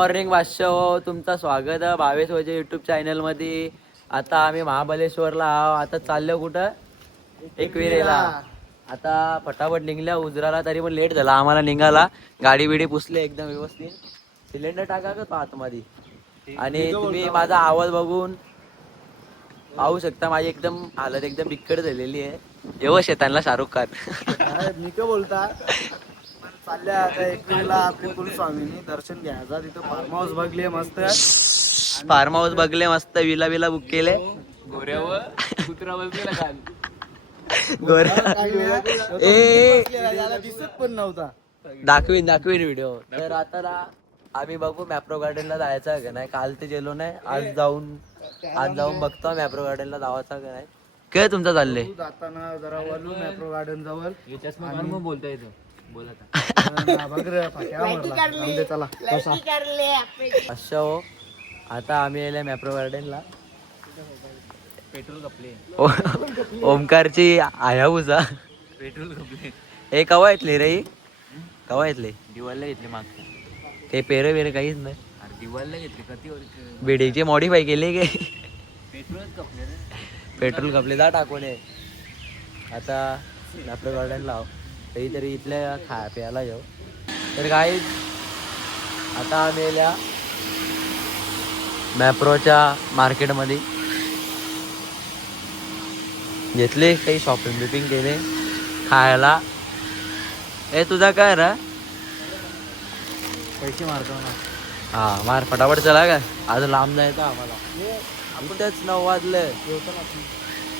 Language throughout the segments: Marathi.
मॉर्निंग भाष्य तुमचं स्वागत आहे भावेश वजे युट्यूब चॅनल मध्ये. आता आम्ही महाबलेश्वरला आहो. आता चाललो कुठं एकविरेला. आता फटाफट निघल्या उजराला, तरी पण लेट झाला आम्हाला निघाला. गाडी बिडी पुसले एकदम व्यवस्थित. सिलेंडर टाका का आतमध्ये. आणि तुम्ही माझा आवाज बघून पाहू शकता, माझी एकदम हालत एकदम बिकट झालेली आहे. येव शेतांना शाहरुख खान. मी काय बोलता चालल्या आता एकविरेला आपले कुलस्वामींनी दर्शन घ्यायचा. तिथं फार्म हाऊस बघले मस्त. फार्म हाऊस बघले मस्त. विला विला बुक केले. गोऱ्यावर कुत्रा बसलेला खाली. दिसत पण नव्हता. दाखवीन व्हिडिओ. तर आता आम्ही बघू मॅप्रो गार्डनला जायचं का नाही. काल ते गेलो नाही, आज जाऊन बघतो मॅप्रो गार्डनला जायचं का नाही. काय तुमचं चाललंय? जाताना जरा वळू मॅप्रो गार्डन जवळ. मग बोलता येतो बोला. अच्छा हो, आता आम्ही येले मॅप्रो गार्डनला. पेट्रोल कपले. ओमकारची आयाबुजा. पेट्रोल कपले. हे कवा येतले रे? कवा येतले? दिवाळीला घेतले मागच्या. काही पेरे वेरे काहीच नाही. अरे दिवाळीला घेतले कधी बिडीची मॉडीफाय केली गे. पेट्रोलच कपले रे. पेट्रोल कपले जा टाकून ये. आता मॅप्रो गार्डन लाव काहीतरी इथल्या खाया प्यायला जाऊ. तर काय आता आम्ही येल्या मॅप्रोच्या मार्केटमध्ये. घेतले काही शॉपिंग बिपिंग केले खायला. ए तुझा काय रा? पैसे मारतो ना. हा मार फटाफट चला काय, आज लांब जायचं आम्हाला. इथंच 9 वाजले.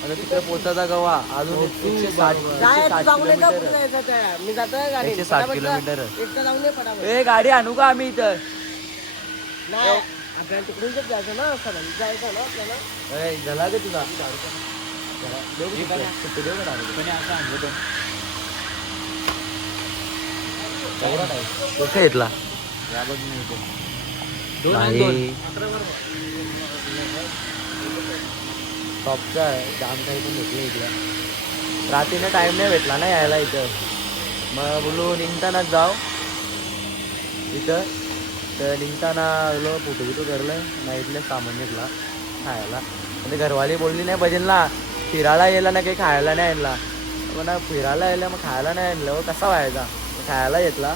आता तिकडे पोचायचा गवा अजून 160 किलोमीटर. ए गाडी आणू का आम्ही इथं? झाला का तुझा? घेतला टॉपचा जाम काही पण भेटले इकडे. रात्रीने टाइम नाही भेटला ना यायला इथं. मग बोलू निघतानाच जाऊ इथं. तर निघताना बोलो फोटो बिटो करलं ना. इथले सामान घेतला खायला. म्हणजे घरवाली बोलली नाही भजनला फिरायला यायला ना काही खायला नाही आणला. मग फिरायला यायला मग खायला नाही आणलं. मग कसा व्हायचा. खायला घेतला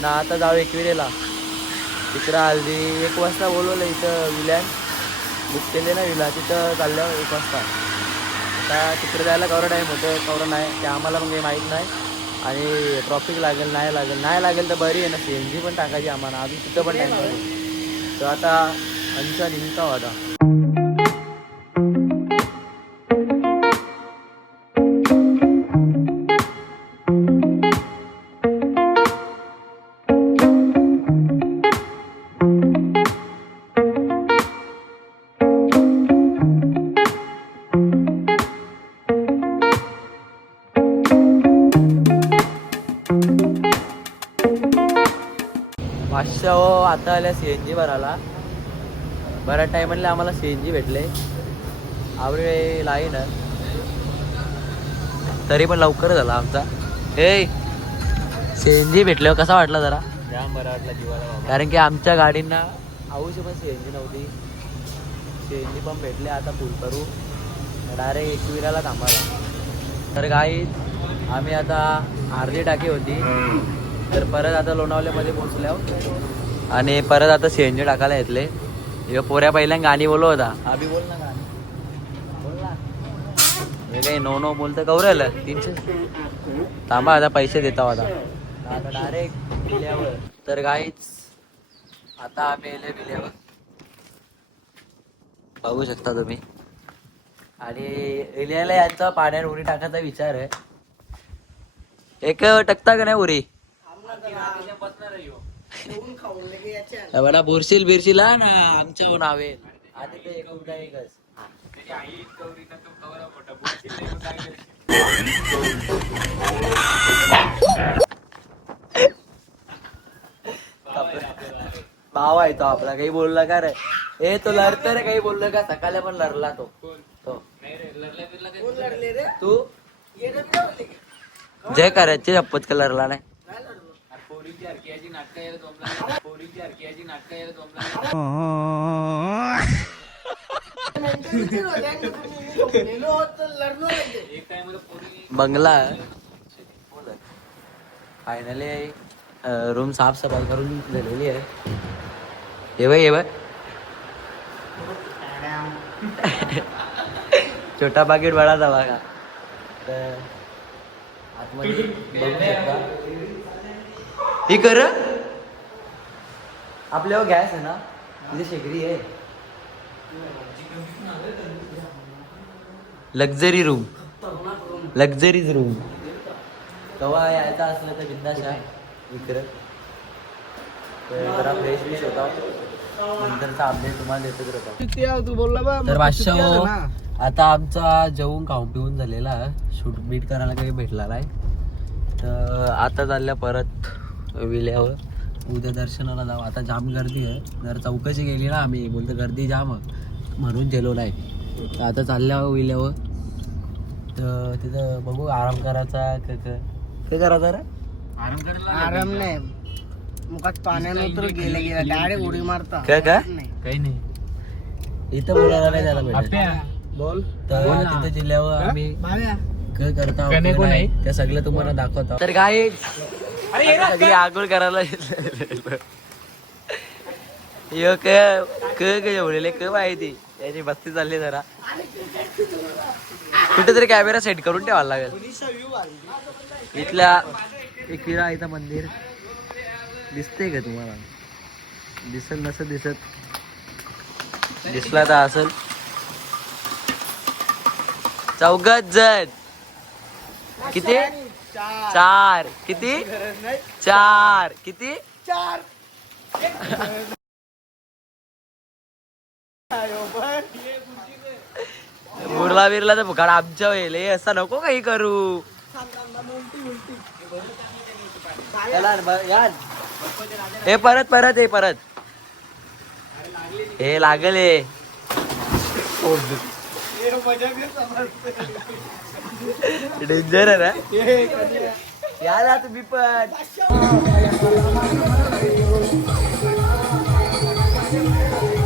ना. आता जाऊ एकविरेला. तिकडं हल्दी 1 वाजता बोलवलं इथं विलॅन बुक केले ना विला. तिथं चाललं 1 वाजता. आता तिकडे जायला कवरा टाईम होतं कवरा नाही ते आम्हाला पण काही माहीत नाही. आणि ट्रॉफिक लागेल नाही लागेल तर बरी आहे ना. CNG पण टाकायची आम्हाला अजून तिथं पण टाईम लागेल. तर आता अंचा निघता होता. पाचशा हो. आता आल्या CNG भरायला. बऱ्याच टायमाला आम्हाला CNG भेटले. आवडे लाईन तरी पण लवकर झाला आमचा. हे CNG भेटल्यावर कसा वाटला जरा? जाम बरा वाटला जीवाला. कारण की आमच्या गाडींना आवश्यक पण CNG नव्हती. CNG पण भेटले. आता फुल करू डायरेक्ट एकविराला थांबायला. तर गाई आम्ही आता अर्धी टाकी होती. तर परत आता लोणावल्यामध्ये पोहोचल्यावर आणि परत आता CNG टाकायला येतले. पोऱ्या पहिल्यांदा गाणी बोलव होता. अभि बोल ना गाणी बोल ना. हे काही नो बोलतं कवरेल 300 थांबा. आता पैसे देता होता आता डायरेक्ट विल्यावर. तर गाईच आता आम्ही येले विल्यावर बघू शकता तुम्ही. आणि विल्याला यांचा पाण्यात उडी टाकायचा विचार आहे. एक टकता का नाही उरी? बडा बुरशील बिरशील ना आमच्या नावे. आधी ते एकच भाव आहे तो आपला. काही बोलला का रे? हे तो लढत रे. काही बोललं का? सकाळी पण लढला तो. तू जे करायचे शपथ का लढला नाही. बंगला फायनली रूम साफसफाई करून झालेली आहे. ये बाय छोटा पाकिट बडाचा बघा. तर आतमध्ये बघू शकता. ही कर आपल्यावर गॅस आहे ना, तिथे शेगडी आहे. Luxury room, luxuries room. केव्हा यायचा असलं तर बिंदास आहे इकडं. तर जरा फ्रेश फ्रेश होता, नंतरचा अपडेट तुम्हाला देतच राहतो. तू बोलला बा तर बादशाह आता आमचा जेवून खाऊन पिऊन झालेला, शूट बीट करायला काही भेटला नाही. तर आता चालल्या परत विल्यावर. उद्या दर्शनाला जाऊ. आता जाम गर्दी आहे, जर चौकशी केली ना आम्ही, बोलतो गर्दी जाम म्हणून गेलो नाही. तर आता चालल्या विल्यावर. तर तिथं बघू आराम करायचा काय करायचा रे. आराम नाही, मुखात पाण्यानं उतर गेले गेला डायरेक्ट उडी मारता. काय काही नाही. इथं बोलायला नाही त्याला भेटत. बोल. तर तिथं जिल्ह्यावर आम्ही काय करता त्या सगळं तुम्हाला दाखवतो. तर काय सगळी आगोळ करायला एवढेले क माहिती याची बस्ती चालली. जरा कुठेतरी कॅमेरा सेट करून ठेवायला लागेल. इथल्या एकविरा इथं मंदिर दिसते का तुम्हाला? दिसल नसं दिसत, दिसला तर असेल. चौघात जण किती? चार. किती? चार. किती? बुरला बिरला तर फुकाड आमच्या होईल. असं नको काही करू. हे परत हे परत हे लागल. डेंजर आहे ना याला. तुम्ही पण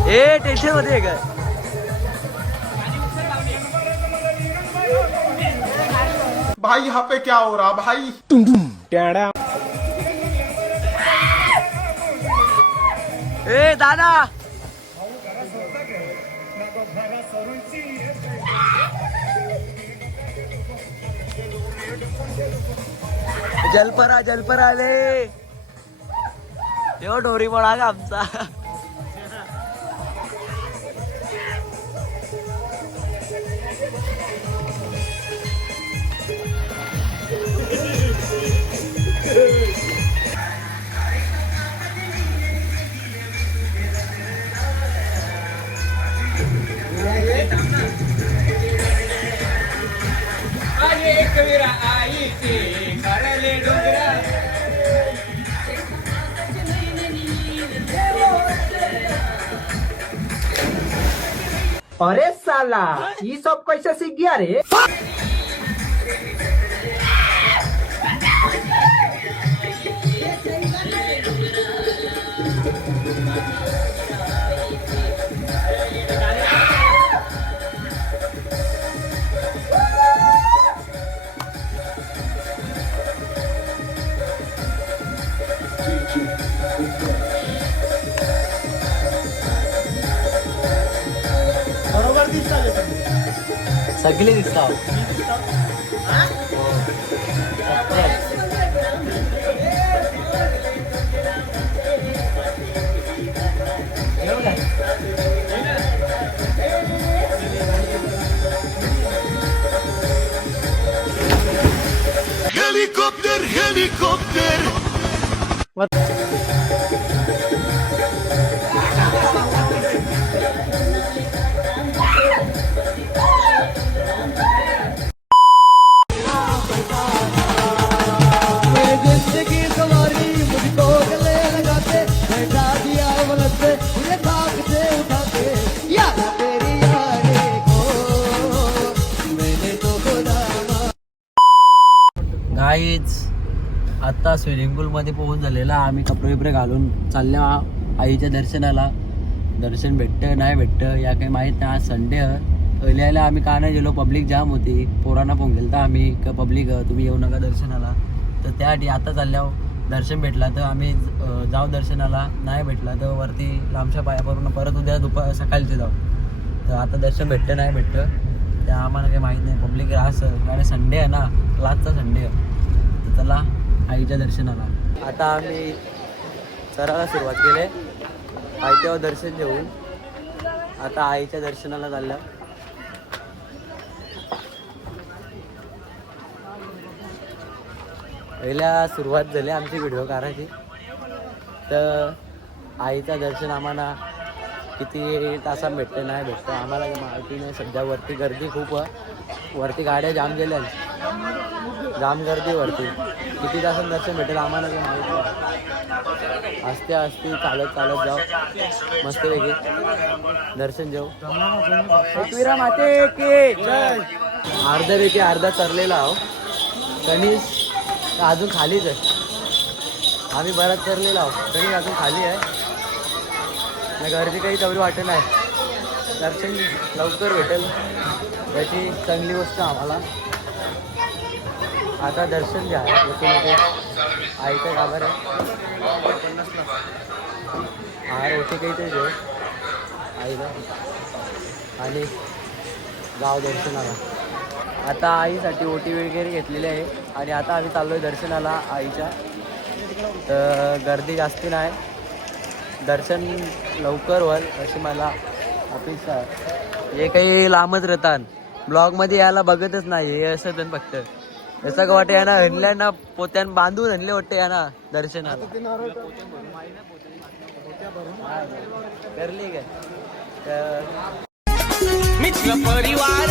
ए टेन्शन मध्ये का? भाई यहाँ पे क्या हो रहा भाई? ए दादा जलपरा आले. तेव्हा डोरी म्हणा का आमचा. अरे साला ये सब कैसे सीख गया रे? बरोबर दिसतात सगळे दिसतात. हेलिकॉप्टर. गाईज आत्ता स्विमिंग पूलमध्ये पोहून झालेला. आम्ही कपडे बिपडे घालून चालल्या आईच्या दर्शनाला. दर्शन भेटतं नाही भेटतं या काही माहीत नाही. आज संडे पहिल्याला आम्ही का नाही गेलो, पब्लिक जाम होती. पोरांना फोन केला तर आम्ही का पब्लिक तुम्ही येऊ नका दर्शनाला. तर त्यासाठी आता चालल्यावर दर्शन भेटला तर आम्ही जाऊ दर्शनाला, नाही भेटला तर वरती लांबच्या पायावरून परत उद्या सकाळचे जाऊ. तर आता दर्शन भेटतं नाही भेटतं त्या आम्हाला काही माहीत नाही. पब्लिक असं कारण संडे आहे ना, क्लासचा संडे आहे. तर चला आईच्या दर्शनाला. आता आम्ही चराला सुरुवात केली. आईच्यावर दर्शन घेऊन आता आईच्या दर्शनाला चाललं. पहिल्या सुरुवात झाली आमची व्हिडिओ काढायची. तर आईचं दर्शन आम्हाला किती तासात भेटतं नाही भेटतं आम्हाला काही माहिती नाही. सध्या वरती गर्दी खूप आहे. वरती गाड्या जाम गेल्या, जाम गर्दी वरती. किती तासात दर्शन भेटेल आम्हाला काही माहिती नाही. असते असते चालत चालत जाऊ मस्तपैकी दर्शन घेऊ. एकविरा माते की अर्ध्यापैकी अर्धा चरलेला आहो. कणीस अजून खालीच आहे. आम्ही बराच चरलेला आहोत कणीस अजून खाली आहे. गर्दी काही तेवढी वाटत नाही. दर्शन लवकर भेटेल याची चांगली गोष्ट आम्हाला. आता दर्शन घ्या होते आईचं गाभार आहे. हार होते काही ते घेऊ आईला आणि गाव दर्शनाला. आता आईसाठी ओटी वगैरे घेतलेली आहे आणि आता आम्ही चाललो आहे दर्शनाला आईच्या. तर गर्दी जास्ती नाही, दर्शन लवकर होईल अशी मला अपेक्षा आहे. हे काही लांबच राहतात, ब्लॉगमध्ये यायला बघतच नाही. हे असं पण फक्त असं का वाटतं या ना हणल्यांना पोत्यान बांधून हणले वाटते या ना दर्शनाला. करली काय मित्र परिवार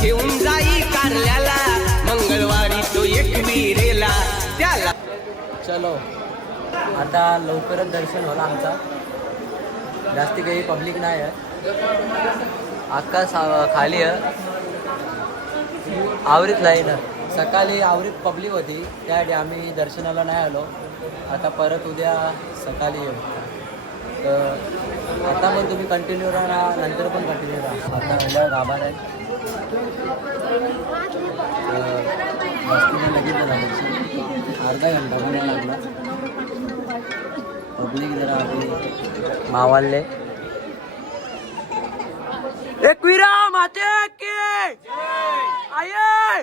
घेऊन जाई कारल्याला, मंगळवारी तो एकविरेला त्याला. चलो आता लवकरच दर्शन होला आमचा. जास्ती काही पब्लिक नाही आहे. अख्खा खाली आहे. आवरीत लाईन सकाळी आवरीत पब्लिक होती त्यासाठी आम्ही दर्शनाला नाही आलो. आता परत उद्या सकाळी येऊ. तर आता पण तुम्ही कंटिन्यू राहा, नंतर पण कंटिन्यू राहा. आता वेळेला गाभार आहे. लगेच झालं अर्धा घंटा पण नाही लागला. पब्लिक जरा आपली मावाले. एकविरा माते की आये.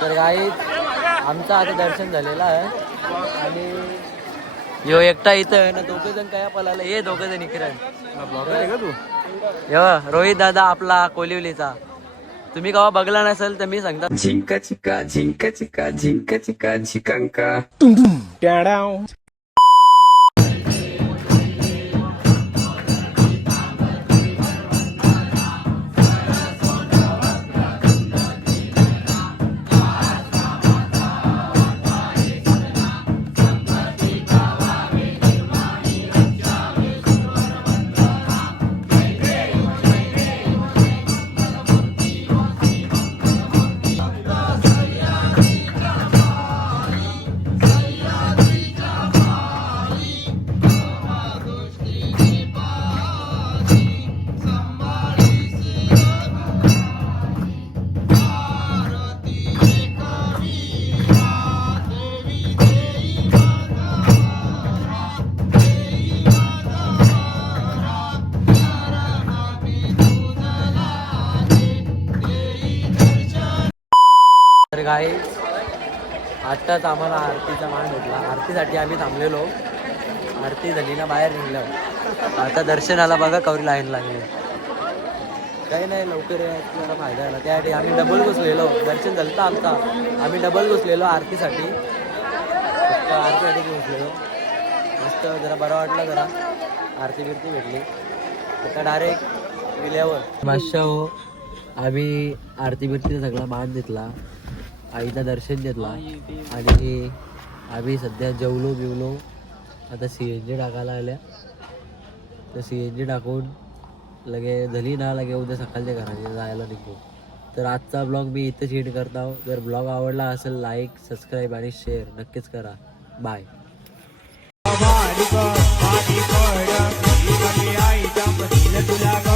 तर गाई आमचं आता दर्शन झालेलं आहे आणि यो एकटा इथं आहे ना. दोघं जण काय पळाला हे दोघं जण इकडे रोहित दादा आपला कोलिवलीचा. तुम्ही केव्हा बघला नसेल तर मी सांगता. झिंका चिका झिंका चिका झिंका चिका झिकांका. तर गाई आत्ताच आम्हाला आरतीचा मान भेटला. आरतीसाठी आम्ही थांबलेलो. आरती झाली ना बाहेर निघलो. आता दर्शनाला बघा कवरी लाईन लागली. काही नाही लवकर यायला फायदा झाला. त्यासाठी आम्ही डबल घुसलेलो. दर्शन झालं तर आमचा आम्ही डबल घुसलेलो आरतीसाठी. फक्त आरतीसाठी घुसलेलो. मस्त जरा बरं वाटलं. जरा आरती बिरती भेटली. आता डायरेक्ट गेल्यावर बादशाह हो आम्ही आरती बिरतीचा सगळा मान घेतला. आईचं दर्शन घेतला आणि आम्ही सध्या जेवलो बिवलो. आता CNG टाकायला आल्या. तर CNG टाकून लगे झाली ना लगे उद्या सकाळच्या घराने जायला निघू. तर आजचा ब्लॉग मी इथेच एंड करतो. जर ब्लॉग आवडला असेल लाईक सबस्क्राईब आणि शेअर नक्कीच करा. बाय. तुला